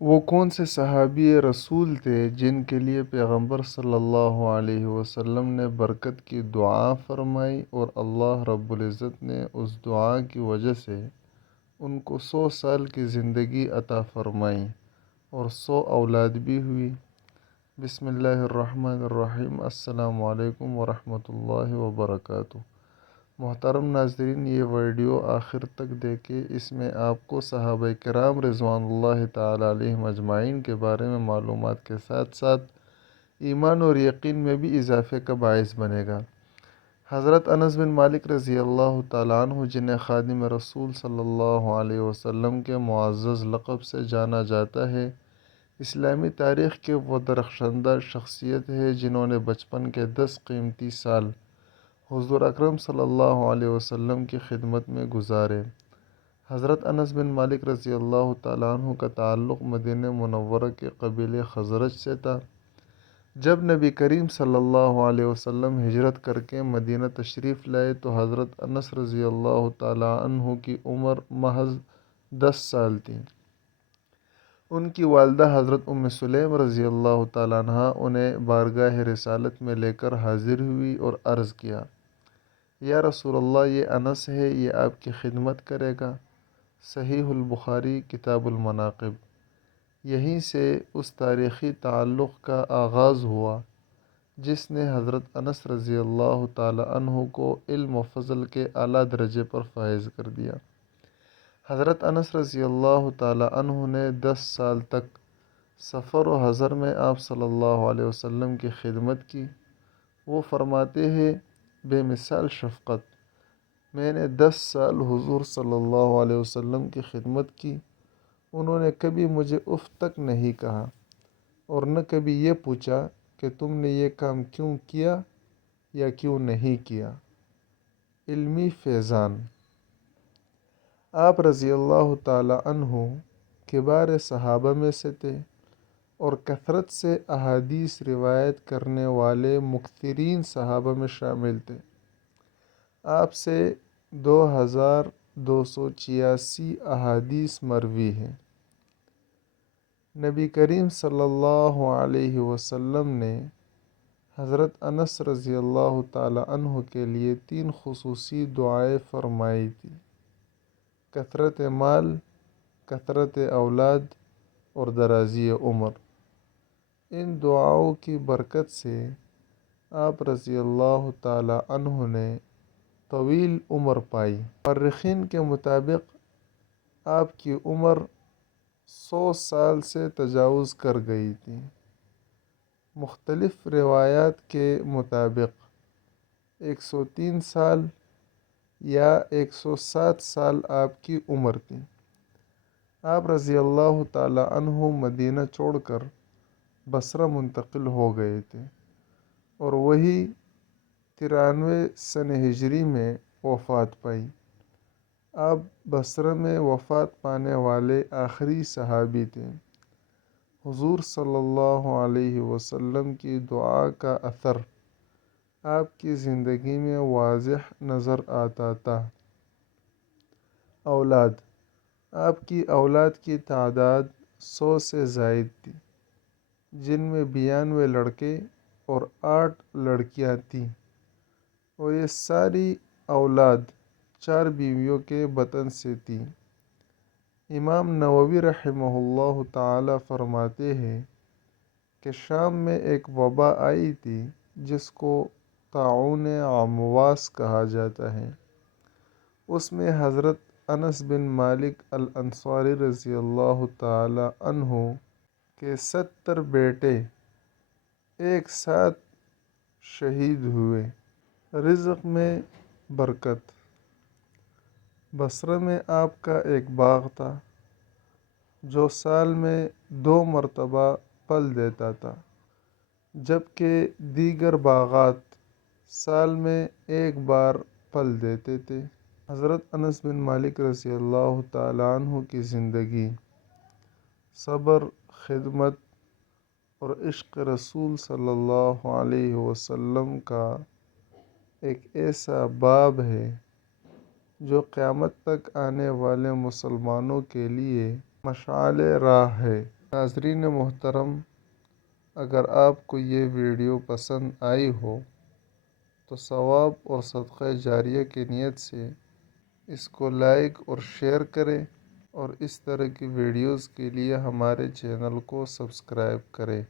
وہ کون سے صحابی رسول تھے جن کے لیے پیغمبر صلی اللہ علیہ وسلم نے برکت کی دعا فرمائی اور اللہ رب العزت نے اس دعا کی وجہ سے ان کو 100 سال کی زندگی عطا فرمائی اور 100 اولاد بھی ہوئی؟ بسم اللہ الرحمن الرحیم۔ السلام علیکم ورحمۃ اللہ وبرکاتہ۔ محترم ناظرین، یہ ویڈیو آخر تک دیکھیں، اس میں آپ کو صحابہ کرام رضوان اللہ تعالی علیہم اجمعین کے بارے میں معلومات کے ساتھ ساتھ ایمان اور یقین میں بھی اضافے کا باعث بنے گا۔ حضرت انس بن مالک رضی اللہ تعالیٰ عنہ، جنہیں خادم رسول صلی اللہ علیہ وسلم کے معزز لقب سے جانا جاتا ہے، اسلامی تاریخ کے وہ درخشندہ شخصیت ہے جنہوں نے بچپن کے 10 قیمتی سال حضور اکرم صلی اللہ علیہ وسلم کی خدمت میں گزارے۔ حضرت انس بن مالک رضی اللہ تعالیٰ عنہ کا تعلق مدینہ منورہ کے قبیلے خزرج سے تھا۔ جب نبی کریم صلی اللہ علیہ وسلم ہجرت کر کے مدینہ تشریف لائے تو حضرت انس رضی اللہ تعالیٰ عنہ کی عمر محض 10 سال تھی۔ ان کی والدہ حضرت ام سلیم رضی اللہ تعالیٰ عنہ انہیں بارگاہ رسالت میں لے کر حاضر ہوئی اور عرض کیا، یا رسول اللہ، یہ انس ہے، یہ آپ کی خدمت کرے گا۔ صحیح البخاری کتاب المناقب۔ یہیں سے اس تاریخی تعلق کا آغاز ہوا جس نے حضرت انس رضی اللہ تعالی عنہ کو علم و فضل کے اعلیٰ درجے پر فائز کر دیا۔ حضرت انس رضی اللہ تعالی عنہ نے 10 سال تک سفر و حضر میں آپ صلی اللہ علیہ وسلم کی خدمت کی۔ وہ فرماتے ہیں، بے مثال شفقت، میں نے 10 سال حضور صلی اللہ علیہ وسلم کی خدمت کی، انہوں نے کبھی مجھے اف تک نہیں کہا اور نہ کبھی یہ پوچھا کہ تم نے یہ کام کیوں کیا یا کیوں نہیں کیا۔ علمی فیضان۔ آپ رضی اللہ تعالی عنہ کبار صحابہ میں سے تھے اور کثرت سے احادیث روایت کرنے والے مکثرین صحابہ میں شامل تھے۔ آپ سے 2286 احادیث مروی ہیں۔ نبی کریم صلی اللہ علیہ وسلم نے حضرت انس رضی اللہ تعالی عنہ کے لیے 3 خصوصی دعائیں فرمائی تھیں: کثرت مال، کثرت اولاد اور درازی عمر۔ ان دعاؤں کی برکت سے آپ رضی اللہ تعالی عنہ نے طویل عمر پائی۔ مورخین کے مطابق آپ کی عمر 100 سال سے تجاوز کر گئی تھی۔ مختلف روایات کے مطابق 103 سال یا 107 سال آپ کی عمر تھی۔ آپ رضی اللہ تعالی عنہ مدینہ چھوڑ کر بصرہ منتقل ہو گئے تھے اور وہی 93 سنہ ہجری میں وفات پائی۔ آپ بصرہ میں وفات پانے والے آخری صحابی تھے۔ حضور صلی اللہ علیہ وسلم کی دعا کا اثر آپ کی زندگی میں واضح نظر آتا تھا۔ اولاد۔ آپ کی اولاد کی تعداد 100 سے زائد تھی، جن میں 92 لڑکے اور 8 لڑکیاں تھیں، اور یہ ساری اولاد 4 بیویوں کے بطن سے تھی۔ امام نووی رحمہ اللہ تعالی فرماتے ہیں کہ شام میں ایک وبا آئی تھی جس کو طاعون عمواس کہا جاتا ہے۔ اس میں حضرت انس بن مالک الانصاری رضی اللہ تعالی عنہ کے 70 بیٹے ایک ساتھ شہید ہوئے۔ رزق میں برکت۔ بصرہ میں آپ کا ایک باغ تھا جو سال میں 2 مرتبہ پھل دیتا تھا، جبکہ دیگر باغات سال میں 1 بار پھل دیتے تھے۔ حضرت انس بن مالک رضی اللہ تعالی عنہ کی زندگی صبر، خدمت اور عشق رسول صلی اللہ علیہ وسلم کا ایک ایسا باب ہے جو قیامت تک آنے والے مسلمانوں کے لیے مشعل راہ ہے۔ ناظرین محترم، اگر آپ کو یہ ویڈیو پسند آئی ہو تو ثواب اور صدقہ جاریہ کی نیت سے اس کو لائک اور شیئر کریں، اور اس طرح کی ویڈیوز کے لیے ہمارے چینل کو سبسکرائب کریں۔